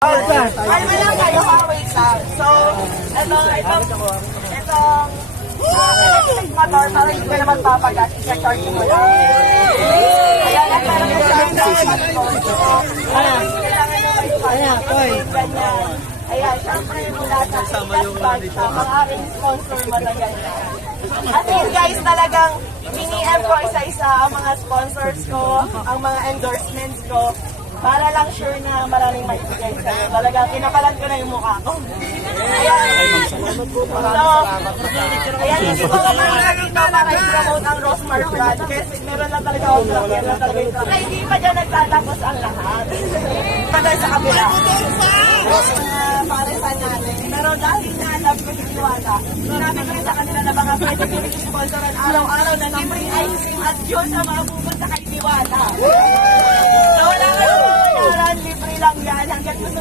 Ay, wala kayo, wait lang. So, itong electric motor, para hindi ka na magpapagat, isa-charge mo lang. Kaya nagkaroon na siya ang kailangan nyo may ganyan. Ayan, syempre mula sa mga aking sponsor matagal na. At yun guys, talagang ini-em ko isa-isa ang mga sponsors ko, ang mga endorsements ko, para lang sure na maraming maibigay sa'yo. Talagang kinapalan ko na yung mukha ko. Ayan. So, ayan, hindi ko naman dito para i-promote ang Rosmar brand. Kasi meron lang talaga ako lang, meron lang talaga yung truck. Hindi pa dyan nagtatapos ang lahat. Pa dahil sa kabila. Para sa natin. Pero dahil na alam ko si Diwata, sinabi ko rin sa kanila na baka pwede ko rin sponsoran araw-araw na libreng icing at yun ang mga pupunta kay Diwata. So, wala ka naman libre lang yan hanggang gusto